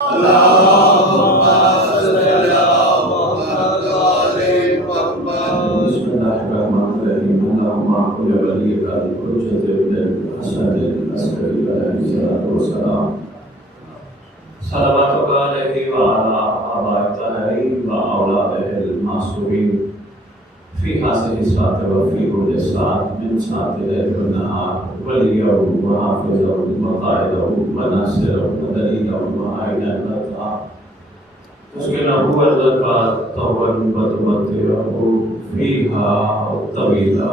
اللهم صل على محمد وعلى محمد. بسم الله الرحمن الرحيم. اللهم صل وليك الحجة ابن الحسن العسكري عليه الصلاة والسلام. صلواتك عليه وعلى آباء الطاهرين وأولاده المعصومين في هذه الساعة وفي كل ساعة من ساعة الليل والنهار، وليا وحافظا وقائدا وناصرا ودليلا وعينا لطفا تسكنه الزكاة طوبا وتمتعه فيها طويلا.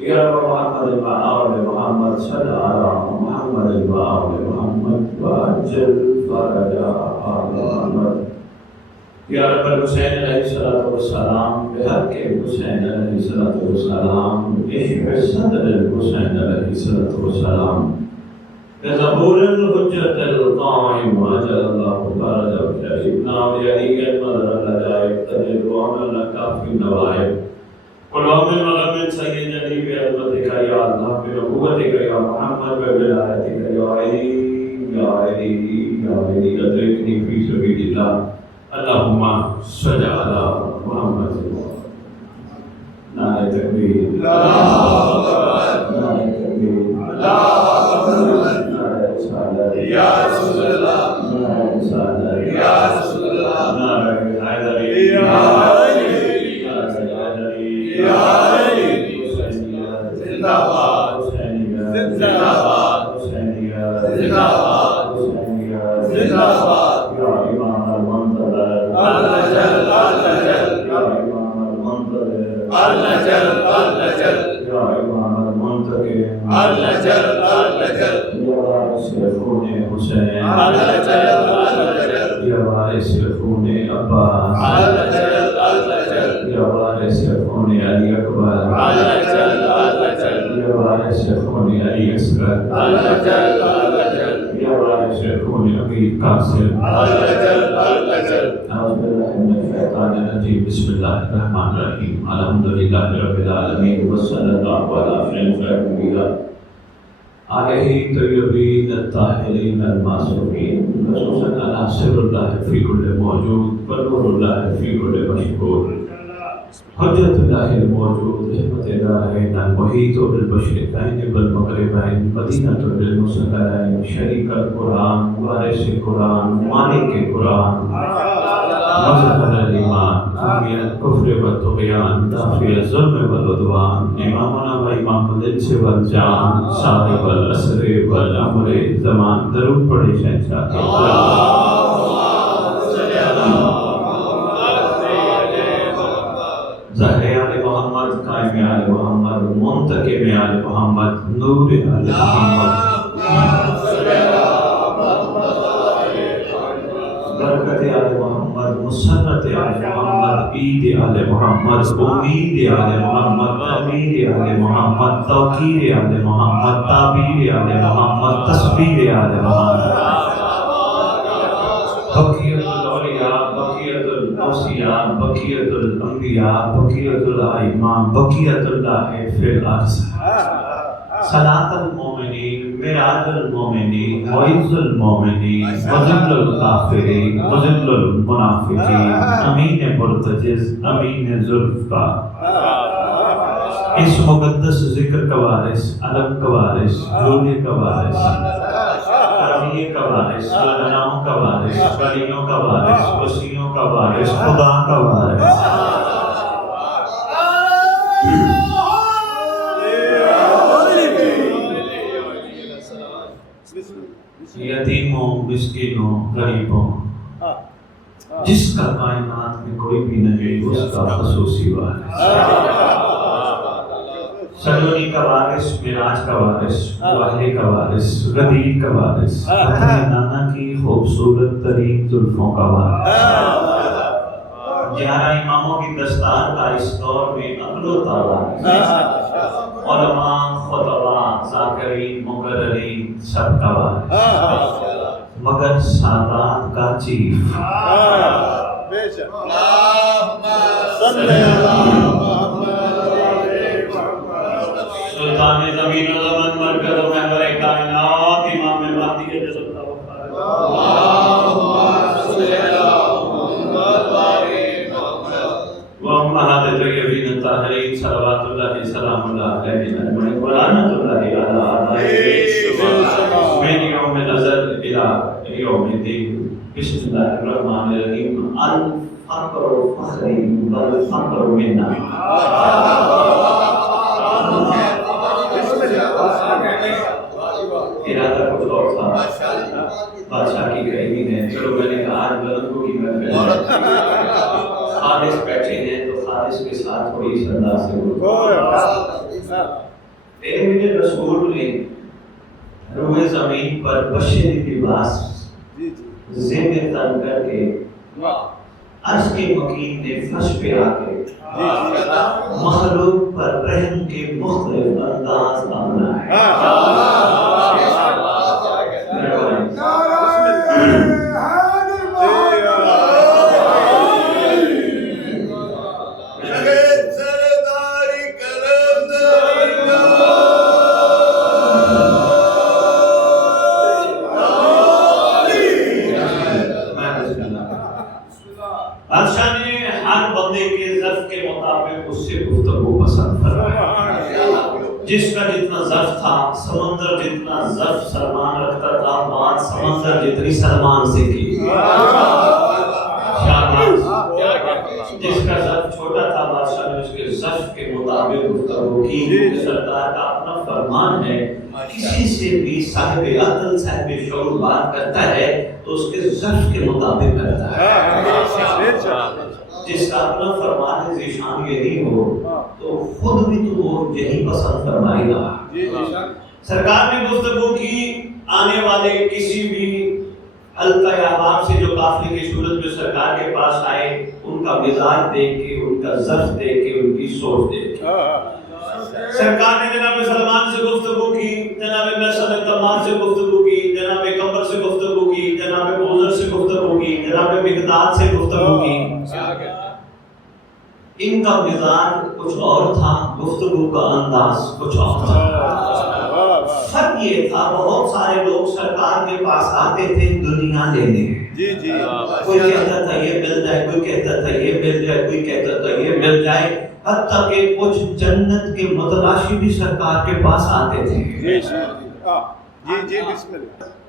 يا محمد وآل محمد صل على محمد وآل محمد وأجل فرجا آل محمد. یا رب الحسین علیہ الصلوۃ والسلام بحق حسین علیہ الصلوۃ والسلام اشفع صدر الحسین علیہ الصلوۃ والسلام بظهور الحجة القائم وجل الله فرجه شريفنا ويليك المدر العجائب تجد وعمل كافي النوائب قل ومن من سيد جليل بعظمتك يا الله بنبوتك يا محمد وبولايتك يا علي يا علي يا علي أدركني في سبيل الله. اللهم صل على محمد. نعرہ تکبیر، نعرہ تکبیر، نعرہ رسالت، یا رسول اللہ، نعرہ رسالت، یا رسول اللہ، نعرہ حیدری، یا علی، نعرہ حیدری، یا علی، حسینیت زندہ باد، حسینیت زندہ باد، حسینیت زندہ باد، حسینیت زندہ باد. یا امام المنتظر، اللہ جل اللہ جل، یا امام المنتظر، اللہ جل اللہ جل، یا امام المنتقم، اللہ جل اللہ جل، یا وارث خون حسین، اللہ جل اللہ جل، یا وارث خون عباس، اللہ جل اللہ جل، یا وارث خون علی اکبر، اللہ جل اللہ جل، یا وارث خون علی اصغر، اللہ جل اللہ جل، یا وارث خون ابی قاسم. اللہ جل اللہ جل. اعوذ باللہ من الشیطان الرجیم. بسم اللہ الرحمن الرحیم. الحمدللہ رب العالمین وصلی اللہ علی سیدنا محمد علیہ طیبین الطاہرین المعصومین خصوصاً علی سر اللہ فی کل موجود ونور اللہ فی کل مشکور حجت اللہ الموجود رحمت الدارین المحیط بالمشرقین والمغربین مدینۃ للمسلمین شریک القرآن وارث قرآن مالک قرآن مظہر الایمان حامی الکفر والطغیان دافع الظلم والعدوان امامنا و امام الانس والجان صاحب العصر والامر زمان. درود پڑھے شہنشاہ کے ظاہر آل محمد، قائم آل محمد، منتقم آل محمد، نور آل محمد، برکت آل محمد، مسرت آل محمد، عید آل محمد، امید آل محمد، امید آل محمد، توقیر آل محمد، تعبیر آل محمد، تصویر آل محمد. بقیت الاولیاء، بقیت الاوصیاء، بقیت الانبیاء، بقیت الائمہ، بقیت اللہ فی الارض. صلاة المومنین، معراج المومنین، وعز المومنین، وذل الکافرین، وذل المنافقین، امین مرتجز، امین ذوالفقار. اس مقدس ذکر کا وارث، علم کا وارث، رونے کا وارث، عربی کا وارث، علماء کا وارث، ولیوں کا وارث، وسیعوں کا وارث، خدا کا وارث، یتیموں، مسکینوں، غریبوں، جس کا کائنات میں کوئی بھی نہیں اس کا خصوصی وارث. سلونی کا وارث، معراج کا وارث، واحد کا وارث، غدیر کا وارث، اپنے نانا کی خوبصورت ترین زلفوں کا وارث. 11 اماموں کی دستار کا اس دور میں عقل و وارث. علماء، خطباء، ذاکرین، مقررین سب کا وارث، مگر سادات کا چیف سلطان زمین و زمن مرکز و محور کائنات امام مہدی اللہ سلام اللہ علیہ اجمعین ولعنۃ اللہ علی اعدائهم من یوم الازل الی یوم الدین. بسم اللہ الرحمن الرحیم. الفقر فخری والفقر منا. ارادہ کچھ اور تھا، بادشاہ کی گئی ہے. چلو میں نے کہا آج بلندوں کی محفل ہے، خالص بیٹھے ہیں تو خالص کے ساتھ تھوڑی اس انداز سے بولو. میرے رسول نے روئے زمین پر بشری لباس زیب تن کر کے عرش کے مکین نے فرش پہ آ کے مخلوق پر رحم کے مختلف انداز اپنائے. جس کا جتنا ظرف تھا سمندر جتنا ظرف سلمان رکھتا تھا بات سمندر جتنی سلمان سے کی. جس کا ظرف چھوٹا تھا بادشاہ نے اس کے ظرف کے مطابق گفتگو کی. سرکار کا اپنا فرمان ہے کسی سے بھی صاحب عقل صاحب شعور بات کرتا ہے تو اس کے ظرف کے مطابق کرتا ہے. جس کا اپنا فرمان ہے ذیشان یہی ہو تو خود بھی تو وہ یہی پسند فرمائے گا. سرکار نے گفتگو کی آنے والے کسی بھی حلقہ یا احباب سے جو قافلے کی صورت میں سرکار کے پاس آئے ان کا مزاج دیکھ کے ان کا ظرف دیکھ کے ان کی سوچ دیکھ کے سرکار نے جناب سلمان سے گفتگو کی، جناب محسن تمار سے گفتگو کی، جناب کمبر سے گفتگو کی، جناب بوزر سے گفتگو کی، جناب مقداد سے گفتگو کی. ان کا مزاج کچھ اور تھا، گفتگو کا انداز کچھ اور تھا. فرق یہ تھا بہت سارے لوگ سرکار کے پاس آتے تھے دنیا لینے. کوئی کہتا تھا یہ مل جائے، کوئی کہتا تھا یہ مل جائے، کوئی کہتا تھا یہ مل جائے، حتیٰ کہ کچھ جنت کے متلاشی بھی سرکار کے پاس آتے تھے.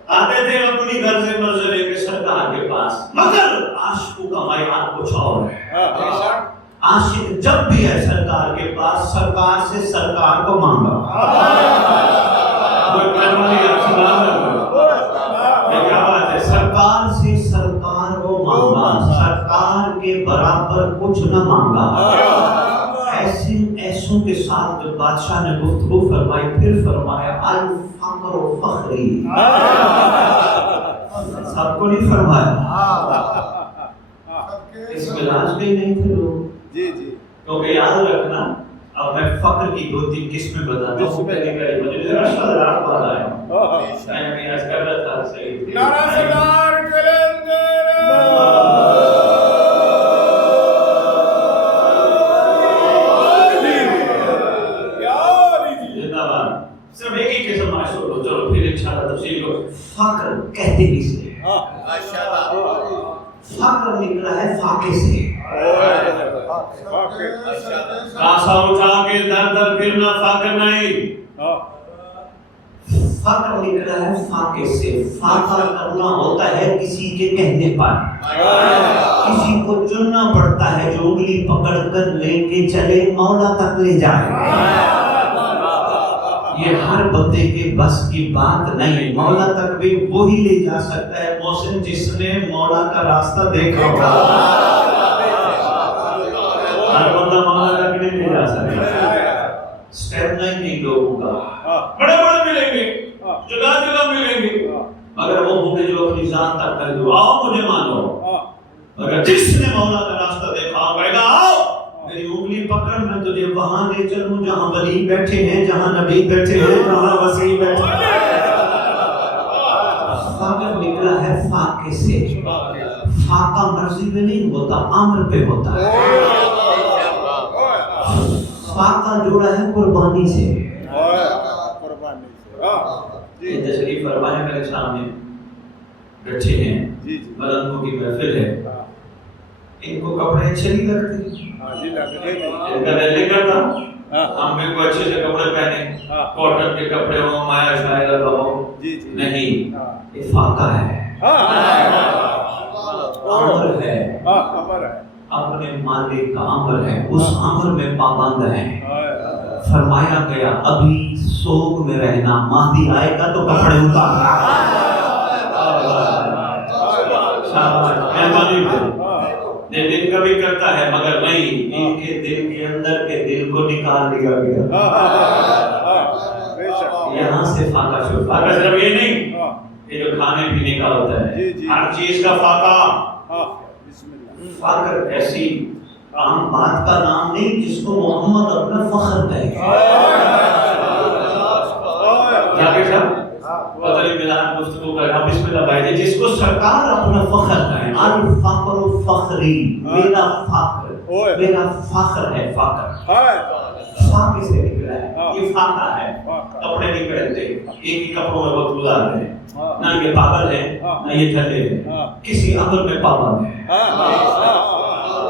آتے تھے اپنی گھر سے مرضی لے کے سرکار کے پاس، مگر عاشقوں کا معیار کچھ اور ہے. عاشق جب بھی ہے سرکار کے پاس سرکار سے سرکار کو مانگا. کیا بات ہے، سرکار سے سرکار کو مانگا، سرکار کے برابر کچھ نہ مانگا. ایسوں کے ساتھ جب بادشاہ نے گفتگو فرمائی پھر فرمایا الفقر فخری. سب کو نہیں فرمایا، اس ملاج میں نہیں تھے لوگ. کیونکہ یاد رکھنا اب میں فقر کی دو تین قسمیں بتاتا ہوں. مجھے ذرا شرارت والا ہے، میں بھی آج کر رہا تھا صحیح. نعرہ سرکار صرف ایک ہی قسم معاشر ہو. چلو پھر انشاءاللہ تفصیل کو. فقر کہتے کس سے؟ فقر نکلا ہے فاقے سے. کاسا اٹھا کے در در پھرنا فقر نہیں، فقر نکلا ہے فاقے سے. فاقہ کرنا ہوتا ہے کسی کے کہنے پر، کسی کو چننا پڑتا ہے جو انگلی پکڑ کر لے کے چلے مولا تک لے جائے. یہ ہر بندے کے بس کی بات نہیں. مولا تک بھی وہی لے جا سکتا ہے محسن جس نے مولا کا راستہ دیکھا ہوگا. ہر بندہ مولا تک نہیں لے جا سکتا. اسٹیمنا ہی نہیں لوگوں کا. بڑے بڑے ملیں گے، جگہ جگہ ملیں گے، مگر وہ ہوں گے جو اپنی ذات تک کر دو آؤ مجھے مانو. مگر جس نے مولا کا راستہ دیکھا کہے گا آؤ میری انگلی پکڑ، میں تجھے وہاں لے چلوں جہاں ولی بیٹھے ہیں، جہاں نبی بیٹھے ہیں، جہاں وسیع بیٹھے ہیں. فقر نکلا ہے فاقے سے. فاقہ مرضی میں نہیں ہوتا، امر پہ ہوتا ہے. فاقہ جوڑا ہے قربانی سے. یہ تشریف فرمائے میرے سامنے بیٹھے ہیں، بلندوں کی محفل ہے. ان کو کپڑے اچھے نہیں لگتے، ان کا دل نہیں کرتا ہم بالکل اچھے سے کپڑے پہنے، کاٹن کے کپڑے ہوں، مایا شاعرہ کا ہو، نہیں، یہ فاقہ ہے، امر ہے، اپنے مالک کا امر ہے، اس امر میں پابند ہے۔ فرمایا گیا ابھی سوگ میں رہنا، مہدی آئے گا تو کپڑے اتارنا۔ یہ دل کبھی کرتا ہے مگر نہیں، ان کے دل کے اندر کے دل کو نکال دیا گیا۔ یہاں سے فاقہ شروع، فاقہ صرف یہ نہیں، یہ جو کھانے پینے کا ہوتا ہے، ہر چیز کا فاقہ۔ فخر ایسی عام بات کا نام نہیں جس کو محمد اپنا فخر کہے۔ کیا کہ صاحب فضل ملان گفتگو کر رہا، بسم اللہ بھائی جی، جس کو سرکار اپنا فخر کہے، الفقر فخری، میرا فخر، میرا فخر ہے، فخر فاقے سے نکلا ہے، یہ فاقہ ہے۔ کپڑے نہیں پہنتے، ایک ہی کپڑوں میں وقت گزار رہے ہیں، نہ یہ پاگل ہے نہ یہ تھلے ہیں، کسی امر میں پابند ہے۔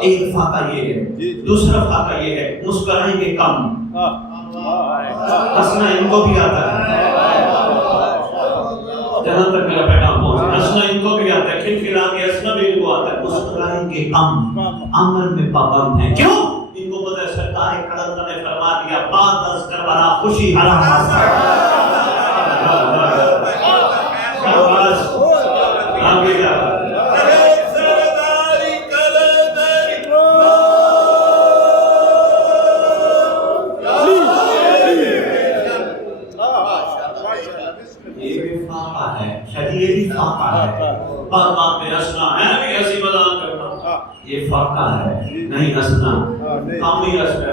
ایک فاقہ یہ ہے، دوسرا فاقہ یہ ہے، مسکرائیں گے کم، ہنسنا ان کو بھی آتا ہے، جہاں تک میرا پیغام پہنچا، ہنسنا ان کو بھی آتا ہے، کھلکھلا کے ہنسنا بھی ان کو آتا ہے، مسکرائیں گے کم، امر میں پابند ہیں۔ کیوں؟ ان کو پتہ ہے سرکار قدر نے فرما دیا، بات از کربلا خوشی حرام۔ آگے جا بات میں ہنسنا ہے، بھی ایسی مذاق کرنا، یہ فاقہ ہے، نہیں ہنسنا،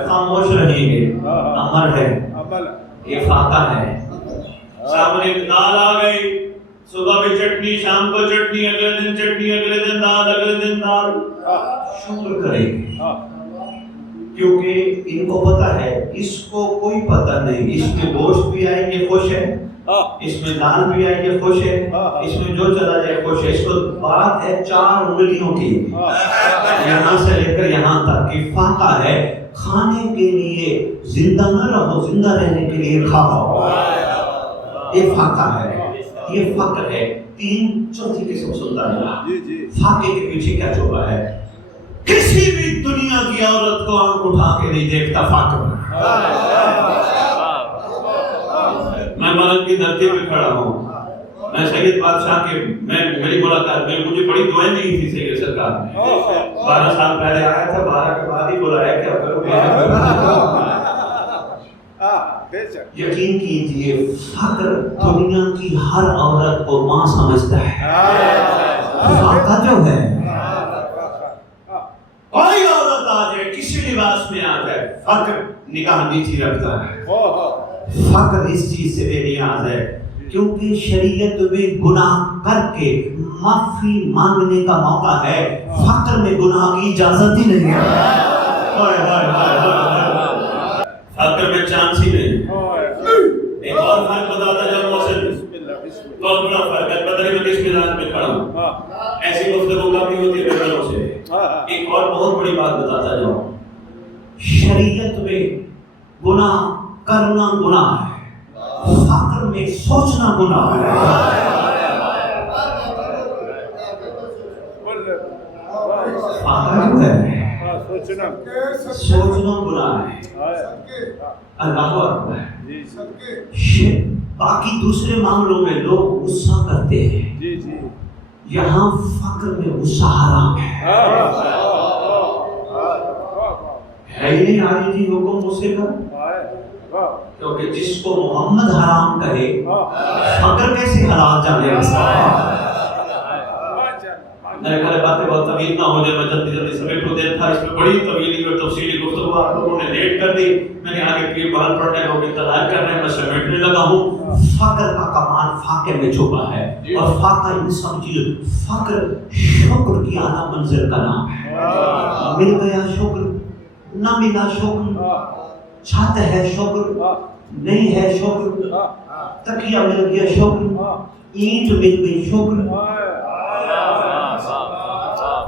خاموش رہیں گے، امر ہے، یہ فاقہ ہے۔ سامنے دال آ گئی، صبح بھی چٹنی، شام کو چٹنی، اگلے دن چٹنی، اگلے دن دال، اگلے دن دال، شکر کریں گے، کیونکہ ان کو پتہ ہے، اس کو کوئی پتہ نہیں، اس میں گوشت بھی آئے گے خوش ہے، اس میں دال بھی آئے گے خوش ہے، اس میں جو چلا جائے خوش ہے۔ اس کو بات ہے 4 انگلیوں کی، یہاں سے لے کر یہاں تک کی فاقہ ہے۔ کھانے کے لیے زندہ نہ رہو، زندہ رہنے کے لیے کھاؤ، یہ فاقہ ہے، یہ فقر ہے۔ 3 چوتھی قسم سنتا ہے، فاقے کے پیچھے کیا چھپا ہے؟ کسی بھی دنیا کی عورت کو آنکھ اٹھا کے نہیں دیکھتا فاقر۔ میں ملک کی دھرتی پہ کھڑا ہوں، میں سید بادشاہ کے میری ملاقات میں مجھے بڑی دعائیں دی تھی سید سرکار نے، 12 سال پہلے آیا تھا، 12 کے بعد ہی بلایا کیا کروں یقین کیجئے فقر دنیا کی ہر عورت کو ماں سمجھتا ہے۔ فاقہ جو ہے، کوئی عورت آ جائے کسی لباس میں آ جائے، فقر نگاہ نیچی رکھتا ہے۔ فقر اس چیز سے بے نیاز ہے، کیونکہ شریعت میں گناہ کر کے معافی مانگنے کا موقع ہے، فقر میں گناہ کی اجازت ہی نہیں ہے۔ فقر میں چانس ہی نہیں۔ ایک اور فرق بتاتا جب محسن، بہت بڑا فرق ہے، پتہ نہیں میں کس مزاج میں کھڑا ہوں، ایسی گفتگو کافی ہوتی ہے بہتروں سے۔ ایک اور بہت بڑی بات بتاتا جاؤں، شریعت میں گناہ کرنا گناہ ہے، فقر میں سوچنا گناہ ہے۔ فقر ہے، سوچنا گناہ ہے۔ اللہ اکبر۔ باقی دوسرے معاملوں میں لوگ غصہ کرتے ہیں، یہاں فقر میں غصہ حرام ہے۔ ہے ہی نہیں آج جی حکم غصے کا، کیونکہ جس کو محمد حرام کہے فقر کیسے حلال جانے گا۔ میرے خیال باتیں بہت طویل نہ ہو جائے، میں جلدی سمیٹ کو دیر تھا، اس میں بڑی طویلی اور تفصیلی گفتگو آپ لوگوں نے لیٹ کر دی، میں نے آگے کی بحال پڑھنے لوگ انتظار کر رہے ہیں، میں سمیٹنے لگا ہوں۔ فقر کا کمال فاقے میں چھپا ہے، اور فاقہ ان سب چیزوں، فقر شکر کی اعلیٰ منزل کا نام ہے۔ مل گیا شکر، نہ ملا شکر، چھت ہے شکر، نہیں ہے شکر، تکیہ مل گیا شکر، اینٹ مل گئی شکر۔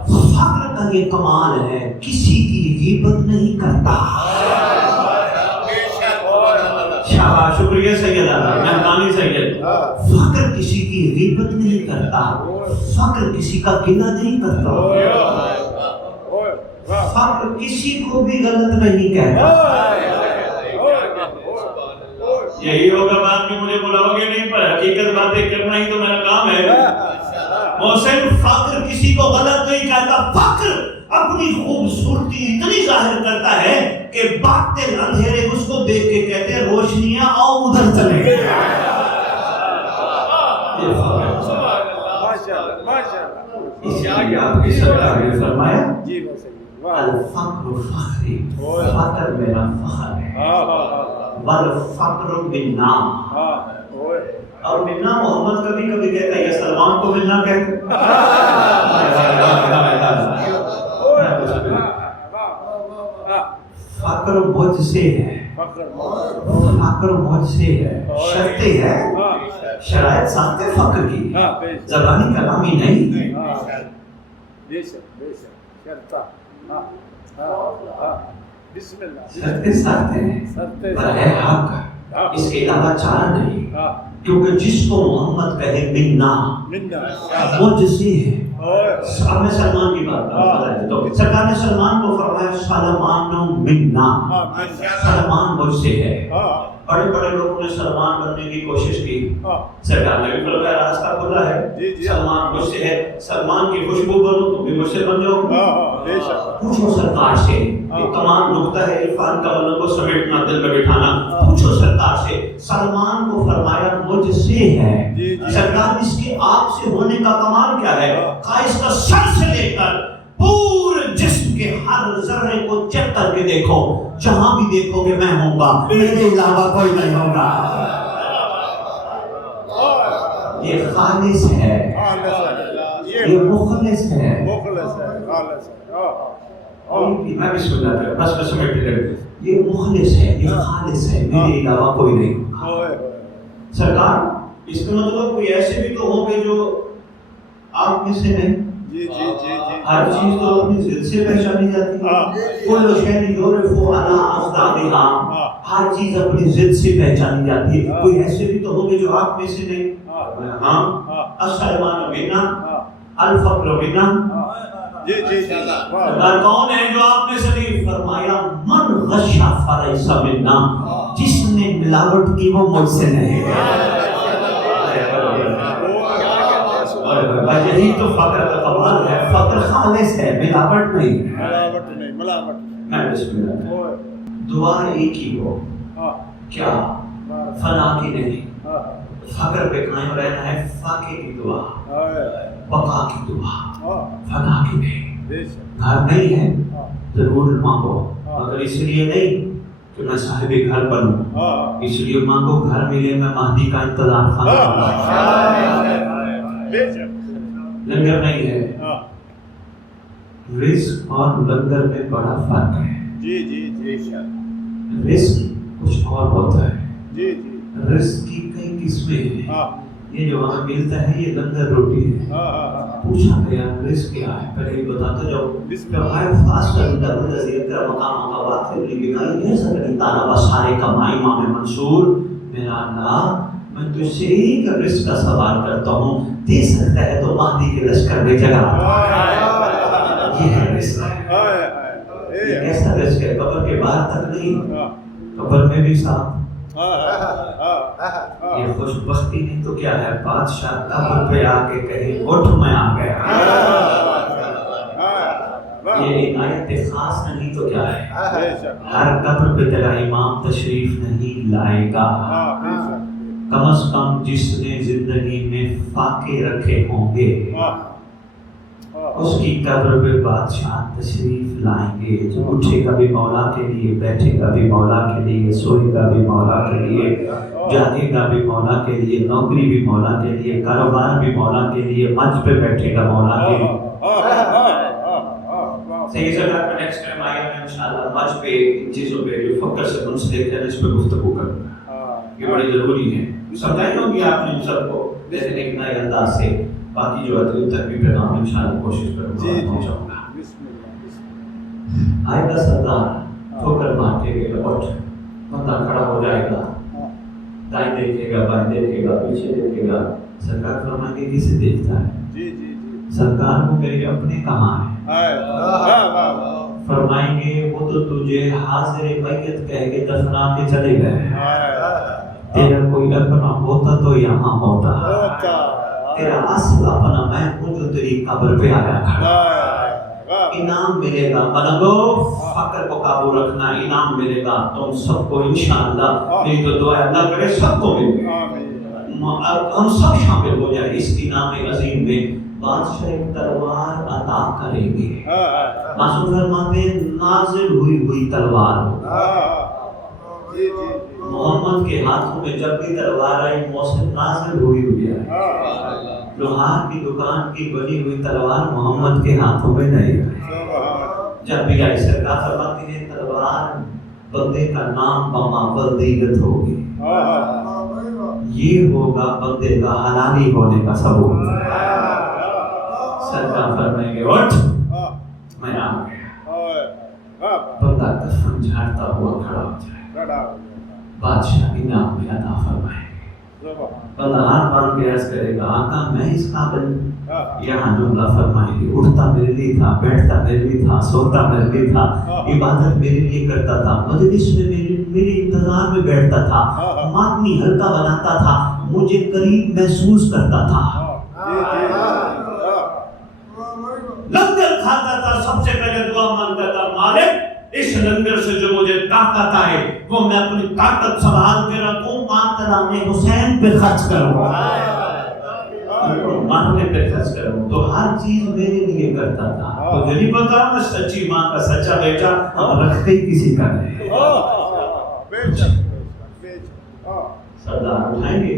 فقر کا یہ کمال ہے، کسی کی غیبت نہیں کرتا، سیدہ مہربانی سید، فقر کسی کی غیبت نہیں کرتا، فقر کسی کا گنہ نہیں کرتا، فقر کسی کو بھی غلط نہیں کہتا۔ یہی ہوگا بعد میں مجھے بلاؤ گے نہیں، پر حقیقت باتیں کرنا ہی تو میرا کام ہے۔ محسن فقر کسی کو غلط نہیں کہتا، فقر اپنی خوبصورتی اتنی ظاہر کرتا ہے کہ باطل اندھیرے اس کو دیکھ کے کہتے ہیں روشنیاں آؤ ادھر چلے۔ اس لیے آپ کی سرکار نے فرمایا الفقر فخری، فقر میرا فخر ہے، والفقر منا، اور منا محمد کبھی کبھی کہتا ہے یا سلمان کو ملنا کہتے فقر مجھ سے ہے، فقر مجھ سے ہے، شرطیں ہے، شرائط ساخت فقر کی، زبانی کلامی نہیں۔ شرطیں ساخت ہیں پر ہے حق، اس کے علاوہ چارہ نہیں، کیونکہ جس کو محمد کہے منا مجھ سے ہے۔ اب میں سلمان کی بات بتا دیتا ہوں، سرکار نے سلمان کو فرمایا سلمان منا، سلمان مجھ سے ہے۔ بڑے بڑے لوگوں نے سلمان بننے کی کوشش کی، سرکار نے بھی فرمایا راستہ کھلا ہے، سلمان مجھ سے ہے، سلمان کی خوشبو بنو تو بھی مجھ سے بن جاؤ۔ پوچھو سرکار سے، یہ تمام نقطہ ہے عرفان کا مطلب کو سمیٹنا، دل میں بٹھانا۔ پوچھو سرکار سے، سلمان کو فرمایا مجھ سے ہے، سرکار اس کے آپ سے ہونے کا کمال کیا ہے؟ کہا اس کا سر سے لے کر پورے جسم کے ہر ذرے کو چیک کر کے دیکھو، جہاں بھی دیکھو گے میں ہوں گا، میرے علاوہ کوئی نہیں ہوگا۔ یہ خالص ہے، یہ مخلص ہے۔ میں بسم اللہ کروں، بس سمیٹ کے کریں، یہ مخلص ہے، یہ خالص ہے، میرے علاوہ کوئی نہیں ہوگا۔ سرکار اس کا مطلب کوئی ایسے بھی تو ہوں گے جو آپ میں سے نہیں، ہر چیز تو اپنی ضد سے پہچانی جاتی ہے، کل شیء یعرف علی اضدادها، ہر چیز اپنی ضد سے پہچانی جاتی ہے، کوئی ایسے بھی تو ہوں گے جو آپ میں سے نہیں۔ ہاں السلمان منا، الفقر منا، کون ہے جو آپ میں سے نہیں؟ فرمایا من غش فلیس منا، جس نے ملاوٹ کی وہ مجھ سے نہیں ہے۔ یہی تو فقر کا کمال ہے، فقر خالص ہے، ملاوٹ نہیں ہے۔ میں بسم اللہ، دعا ایک ہی ہو، کیا فنا کی نہیں، فقر پہ قائم رہنا ہے، فاقے کی دعا، بقا کی دعا، فنا کی نہیں۔ گھر نہیں ہے ضرور مانگو، مگر اس لیے نہیں کہ میں صاحب گھر بنوں، اس لیے مانگو گھر ملے، میں مہدی کا انتظار خانہ۔ لنگر نہیں ہے، رزق اور لنگر میں بڑا فرق ہے۔ رزق کچھ اور ہوتا ہے، رزق کی کئی قسمیں ہیں، یہ جو ہمیں ملتا ہے یہ لنگر روٹی ہے۔ پوچھا گیا رزق کیا ہے، پہلے یہ بتاتا جاؤ۔ فرمایا فاصل در الذی اکرم مقام قواطر لبنائی ایسا نہیں تانا بسارے کمائی امام منصور، میرا اللہ میں تجھ سے ایک رزق کا سوال کرتا ہوں، دے سکتا ہے تو مہدی کے لشکر میں جگہ۔ یہ ہے رزق، یہ کیسا رزق ہے؟ قبر کے باہر تک نہیں، قبر میں بھی ساتھ۔ یہ خوش بختی نہیں تو کیا ہے؟ بادشاہ قبر پہ آ کے کہے اٹھ میں آ گیا۔ یہ عنایت خاص نہیں تو کیا ہے؟ ہر قبر پہ تیرا امام تشریف نہیں لائے گا، کم از کم جس نے زندگی میں فاقے رکھے ہوں گے اس کی قبر پہ بادشاہ تشریف لائیں گے، جو اٹھے گا بھی مولا کے لیے، بیٹھے گا بھی مولا کے لیے، سوئے گا بھی مولا کے لیے، جاگے گا بھی مولا کے لیے، نوکری بھی مولا کے لیے، کاروبار بھی مولا کے لیے، منچ پہ بیٹھے گا مولا کے لیے۔ صحیح سرکار میں نیکسٹ ٹائم آئے میں انشاءاللہ منچ پہ ان چیزوں پہ جو فقر سے منسلک ہے اس پہ گفتگو کروں گا، یہ بڑی ضروری ہے۔ سمجھائی ہوگی آپ نے سب کو جیسے ایک نئے انداز سے، باقی جو عدل تک بھی پیغام انشاءاللہ کوشش کروں گا پہنچاؤں گا۔ آئے گا سردار ٹھوکر مار کے گئے، اٹھ، بندہ کھڑا ہو جائے گا، دائیں دیکھے گا، بائیں دیکھے گا، پیچھے دیکھے گا، سرکار فرمائیں گے کسے دیکھتا ہے؟ جی جی جی سرکار کو میرے اپنے کہاں ہیں؟ فرمائیں گے وہ تو تجھے حاضر میت کہہ کے دفنا کے چلے گئے، تیرا کوئی اپنا ہوتا تو یہاں ہوتا، تیرا اصل اپنا میں ہوں جو تیری قبر پہ آیا کھڑا، انعام ملے گا، ملنگو فقر کو قابو رکھنا، انعام ملے گا تم سب کو انشاءاللہ، میری تو دعا ہے اللہ کرے سب کو ملے، ہم سب شامل ہو جائیں اس انعام عظیم میں۔ بادشاہ ایک تلوار عطا کریں گے، معصوم فرماتے ہیں نازل ہوئی تلوار ہو، محمد کے ہاتھوں میں جب بھی تلوار آئی موسم نازل ہوئی آئی، لوہار کی دکان کی بنی ہوئی تلوار محمد کے ہاتھوں میں نہیں آئی، جب بھی آئی سرکار فرماتے ہیں تلوار بندے کا نام بما بلدیت ہوگی، یہ ہوگا بندے کا حلالی ہونے کا ثبوت۔ سرکار فرمائیں گے اٹھ میں آ گیا، بندہ کفن جھاڑتا ہوا کھڑا ہو جائے، بادشاہ انعام میں عطا فرمائیں گے، بندہ ہاتھ باندھ کے عرض کرے گا آقا میں اس قابل، یہاں جملہ فرمائیں گے اٹھتا میرے لیے تھا، بیٹھتا میرے لیے تھا، سوتا میرے لیے تھا، عبادت میرے لیے کرتا تھا، مجلس میں میرے انتظار میں بیٹھتا تھا، ماتمی ہلکا بناتا تھا، مجھے قریب محسوس کرتا تھا، لنگر کھاتا تھا، سب سے پہلے دعا مانگتا تھا مالک اس لنگر سے جو مجھے طاقت آئے وہ میں اپنی طاقت سنبھال کے رکھوں، ماں حسین پہ خرچ کروں، ماننے پہ خرچ کروں، تو ہر چیز میرے لیے کرتا تھا، تو نہیں پتا نا سچی ماں کا سچا بیٹا ہم رکھتے ہی کسی کا نہیں۔ سردار اٹھائیں گے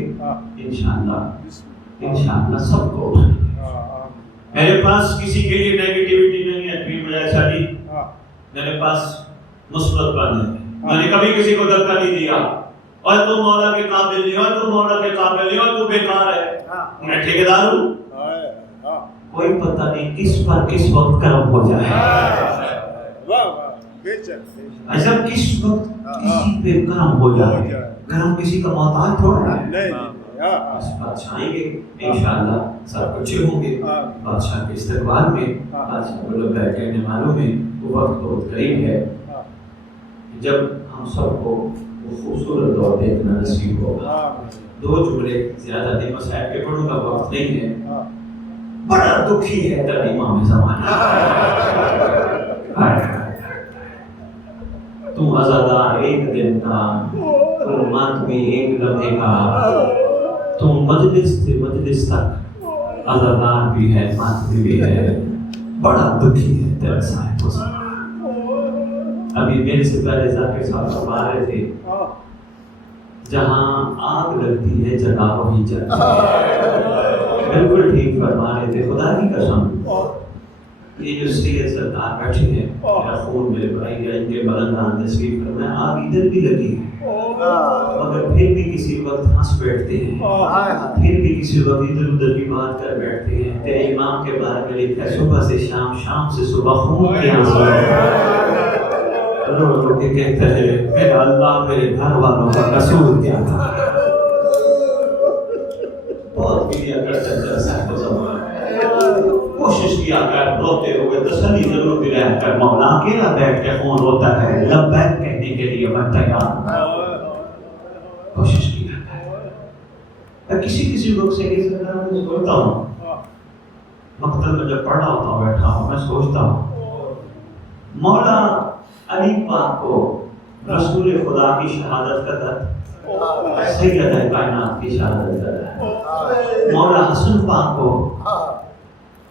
انشاءاللہ سب کو اٹھائیں گے۔ میرے پاس کسی کے لیے نیگیٹیوٹی نہیں ہے، پھر مجھے شادی میرے پاس مثبت بات ہے، میں نے کبھی کسی کو دھکا نہیں دیا اور تو مولا کے قابل نہیں، اور تو مولا کے قابل نہیں، اور تو بیکار ہے، میں ٹھیکیدار ہوں، کوئی پتہ نہیں کس پر کس وقت کرم ہو جائے، ایسا کس وقت کسی پہ کرم ہو جائے، کرم کسی کا محتاج تھوڑا ہے، بادشاہ آئیں گے انشاءاللہ سب کچھ ہوں گے، بادشاہ کے استقبال میں، بادشاہ کو لگ رہا ہے معلوم ہے وہ وقت بہت قریب ہے جب ہم سب کو وہ خوبصورت دور دیکھنا نصیب ہوگا۔ دو جملے زیادہ نہیں مسائل کے پڑھوں گا، وقت نہیں ہے، بڑا دکھی ہے در امام زمانہ، تم عزادار ایک دن کا، تم ماتمی ایک لمحے کا، تم مجلس سے مجلس تک عزادار بھی ہے ماتمی بھی ہے، بڑا دکھی ہے تیرا صاحب حسین۔ ابھی میرے سے پہلے ذاکر صاحب فرما رہے تھے جہاں آگ لگتی ہے جگہ وہی جلتی ہے، بالکل ٹھیک فرما رہے تھے، خدا کی قسم یہ جو سید سرکار بیٹھے ہیں میرا خون میرے بھائی یا ان کے بلندان تشریف فرمایا، آگ ادھر بھی لگی ہے مگر پھر بھی کسی وقت ہنس بیٹھتے ہیں، پھر بھی کسی وقت ادھر ادھر کی بات کر بیٹھتے ہیں۔ تیرے امام کے بارے میں لکھا ہے صبح سے شام، شام سے صبح خون کے آنسو رو رو کے کہتا ہے میرا اللہ میرے گھر والوں کا قصور کیا تھا، بہت پیلیا کرتا ہے صاحب زمان، کوشش کیا کر روتے ہوئے تسلی ضرور دلایا کر، مولا اکیلا بیٹھ کے خون روتا ہے لبیک کہنے کے لیے میں تیار، کوشش کیا کر۔ کسی وقت سے کسی طرح میں سوچتا ہوں، مقتل میں جب پڑھا ہوتا ہوں بیٹھا ہوں میں سوچتا ہوں مولا علی پاک کو رسول خدا کی شہادت کا درد، سید کائنات کی شہادت کا درد، مولا حسن پاک کو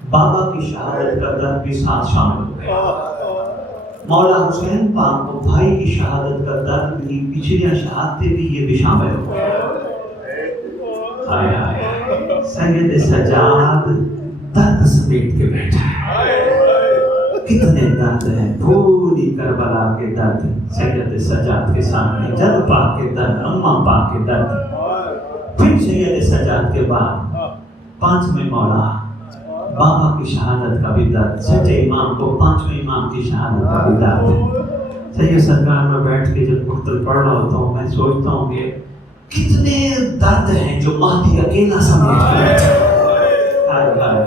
بابا کی شہادت کا درد بھی ساتھ شامل ہو گیا، مولا حسین پاک کو بھائی کی شہادت کا درد بھی، پچھلیاں شہادتیں بھی یہ بھی شامل ہو گیا۔ سید سجاد درد سمیٹ کے بیٹھا ہے، کتنے درد ہیں، پوری کربلا کے درد سید سجاد کے سامنے، جد پاک کے درد، اماں پاک کے درد، پھر سید سجاد کے بعد پانچویں مولا بابا کی شہادت کا بھی درد، سچے امام کو پانچویں امام کی شہادت کا بھی درد۔ سید سرکار میں بیٹھ کے جب مختلف پڑھ رہا ہوتا ہوں میں سوچتا ہوں کہ کتنے درد ہیں جو مہدی اکیلا سمیٹ کر بیٹھا ہے،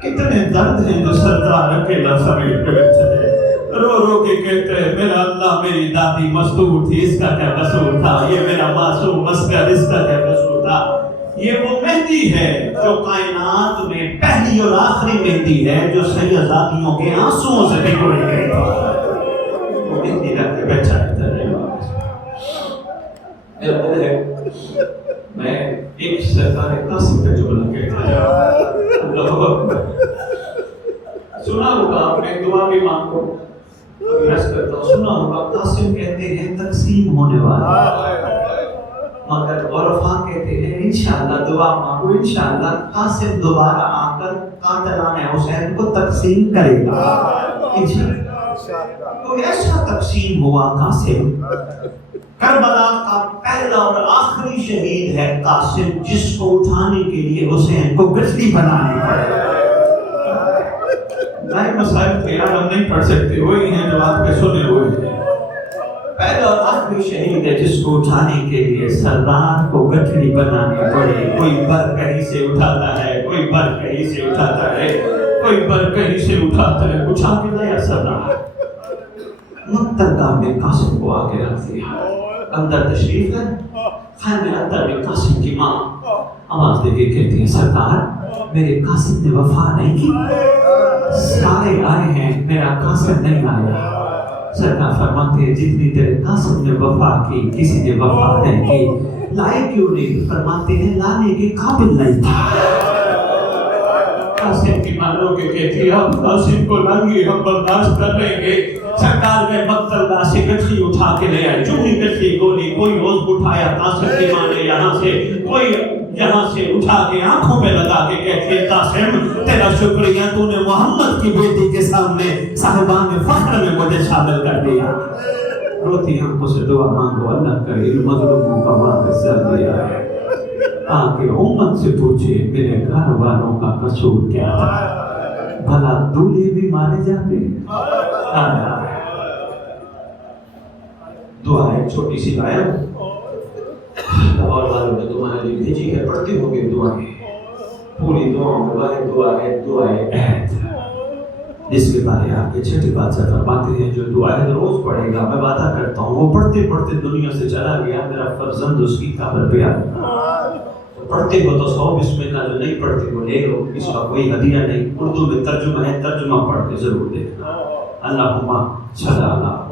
کتنے درد ہیں جو سردار اکیلا سمیٹ کر بیٹھا ہے۔ رو رو کے کہتے ہیں میرا اللہ میری دادی مستور تھی، اس کا کیا قصور تھا، یہ میرا معصوم مسکر، اس کا کیا قصور تھا۔ یہ وہ مہدی ہے جو کائنات میں پہلی اور آخری مہدی ہے جو سیداتیوں کے آنسوؤں سے بھگوئی گئی تھی۔ وہ مہدی رکھ کے بیٹھا رہتا ہے۔ میرا دل ہے میں ایک سرکار قاسم کا جملہ کہتا ہے، اللہ اکبر۔ سنا ہوگا آپ نے، دعا بھی مانگو، ابھی عرض کرتا ہوں، سنا ہوگا قاسم کہتے ہیں تقسیم ہونے والا، مگر عرفا کہتے ہیں انشاءاللہ دعا مانگو، انشاءاللہ قاسم دوبارہ آ کر قاتلان حسین کو تقسیم کرے گا انشاءاللہ۔ کوئی ایسا تقسیم ہوا قاسم، کربلا کا پہلا اور آخری شہید ہے قاسم، جس کو اٹھانے کے لیے حسین کو گٹھلی بنانی پڑے۔ نئے مسائل کے یاد ہم نہیں پڑھ سکتے، وہی ہیں جو آپ کے سنے ہوئے ہیں۔ پہلا اور آخری شہید ہے جس کو اٹھانے کے لیے سردار کو گٹھلی بنانی پڑے۔ کوئی بر کہیں سے اٹھاتا ہے، کوئی بر کہیں سے اٹھاتا ہے، کوئی بر کہیں سے اٹھاتا ہے، اٹھا کے لیا سردار، مقتلگاہ میں قاسم کو آگے رکھ دیا۔ اندر تشریف ہے، خیمے اندر میں قاسم کی ماں آواز دے کے کہتی ہے سردار میرے قاسم نے وفا نہیں کی، سارے آئے ہیں میرا قاسم نہیں آیا۔ سردار فرماتے ہیں جتنی تیرے قاسم نے وفا کی کسی نے وفا نہیں کی، لائے کیوں نہیں؟ فرماتے ہیں لانے کے قابل نہیں تھا۔ قاسم کی ماں رو کے کہتی ہے ہم قاسم کو لائیں ہم برداشت کر لیں گے۔ سرکار نے مقتلگاہ سے گٹھلی اٹھا کے لے آئے، جو ہی گٹھلی گولی کوئی عضو اٹھایا قاسم کی ماں نے یہاں سے، کوئی یہاں سے اٹھا کے آنکھوں میں لگا کے کہتے ہیں قاسم تیرا شکریہ تو نے محمد کی بیٹی کے سامنے صاحبان فخر میں مجھے شامل کر دیا۔ روتی آنکھوں سے دعا مانگو اللہ کرے ان مظلوموں کا واپس کر دیا ہے، آکے امت سے پوچھے میرے گھر والوں کا قصور کیا تھا، بھلا دولے بھی مارے جاتے ہیں۔ دعا ایک چھوٹی سی آیا لاہور والوں نے تمہارے لیے بھیجی ہے، پڑھتے ہو گے دعائیں، پوری دعا ہے دعائے عہد، جس کے بارے آپ کے چھٹی بات سے فرماتے ہیں جو دعائیں روز پڑھے گا میں وعدہ کرتا ہوں وہ پڑھتے پڑھتے دنیا سے چلا گیا میرا فرزند اس کی قبر پہ آئے گا۔ پڑھتے ہو تو 100 بسم اللہ، جو نہیں پڑھتے ہو لے لو، اس کا کوئی ہدیہ نہیں، اردو میں ترجمہ ہے، ترجمہ پڑھ کے ضرور دیکھنا۔ اللہم صلی اللہ